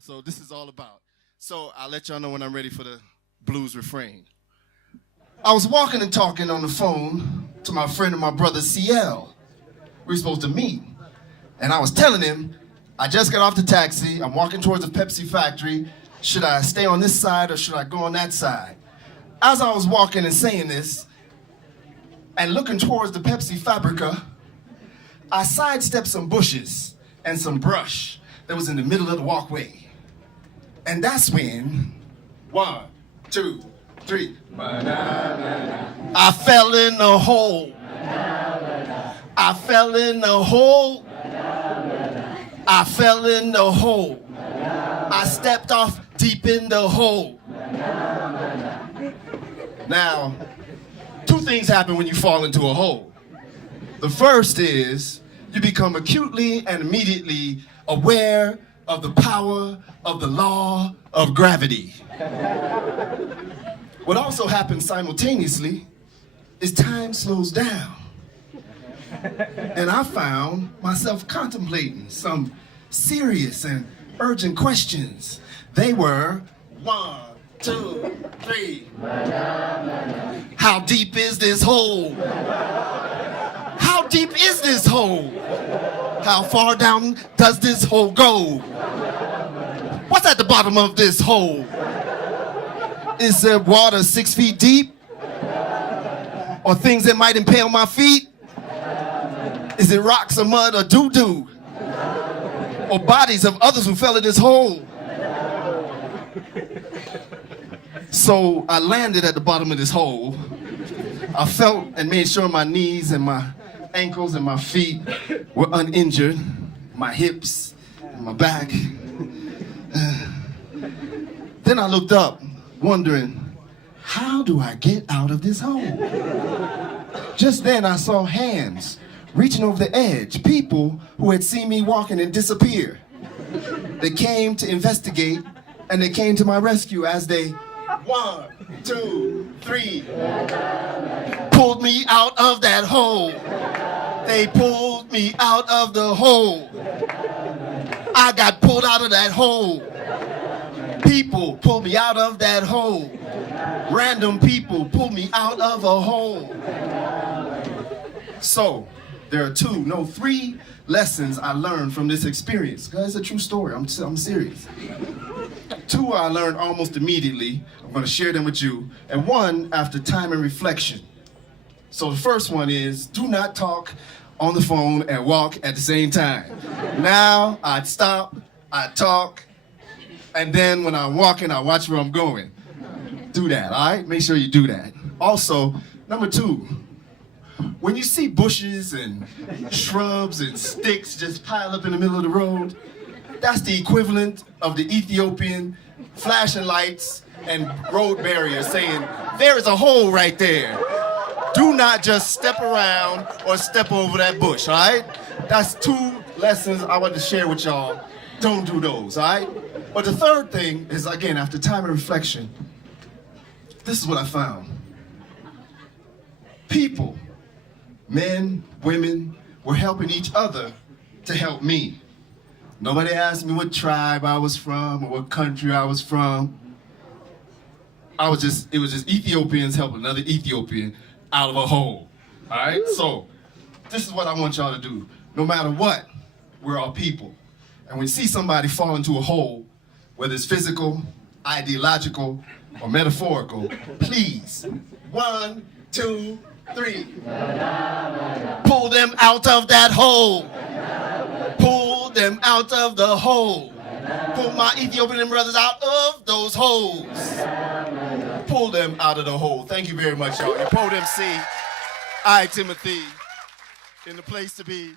So this is all about. So I'll let y'all know when I'm ready for the blues refrain. I was walking and talking on the phone to my friend and my brother CL. We were supposed to meet. And I was telling him, I just got off the taxi, I'm walking towards the Pepsi factory. Should I stay on this side or should I go on that side? As I was walking and saying this, and looking towards the Pepsi Fabrica, I sidestepped some bushes and some brush that was in the middle of the walkway. And that's when, 1, 2, 3, I fell in the hole. I fell in the hole. I fell in the hole. I stepped off deep in the hole. Now, 2 things happen when you fall into a hole. The first is you become acutely and immediately aware of the power of the law of gravity. What also happens simultaneously is time slows down. And I found myself contemplating some serious and urgent questions. They were 1, 2, 3. How deep is this hole? How deep is this hole? How far down does this hole go? What's at the bottom of this hole? Is there water 6 feet deep? Or things that might impale my feet? Is it rocks or mud or doo-doo? Or bodies of others who fell in this hole? So I landed at the bottom of this hole. I felt and made sure my knees and my ankles and my feet were uninjured, my hips and my back. Then I looked up, wondering, how do I get out of this hole? Just then I saw hands reaching over the edge, people who had seen me walking and disappear. They came to investigate, and they came to my rescue as they 1, 2, 3 pulled me out of that hole. They pulled me out of the hole. I got pulled out of that hole. People pulled me out of that hole. Random people pulled me out of a hole. So, there are 3 lessons I learned from this experience. It's a true story, I'm serious. 2 I learned almost immediately. I'm gonna share them with you. And 1 after time and reflection. So the first one is, do not talk on the phone and walk at the same time. Now, I'd stop, I'd talk, and then when I'm walking, I watch where I'm going. Do that, all right? Make sure you do that. Also, number 2, when you see bushes and shrubs and sticks just piled up in the middle of the road, that's the equivalent of the Ethiopian flashing lights and road barriers saying, there is a hole right there. Do not just step around or step over that bush, all right? That's 2 lessons I want to share with y'all. Don't do those, all right? But the third thing is, again, after time and reflection, this is what I found. People, men, women, were helping each other to help me. Nobody asked me what tribe I was from or what country I was from. It was just Ethiopians helping another Ethiopian out of a hole, all right? So, this is what I want y'all to do. No matter what, we're all people. And when you see somebody fall into a hole, whether it's physical, ideological, or metaphorical, please, 1, 2, 3. Pull them out of that hole. Pull them out of the hole. Pull my Ethiopian brothers out of those holes. Pull them out of the hole. Thank you very much, y'all. Your Poet MC, I, Timothy, in the place to be.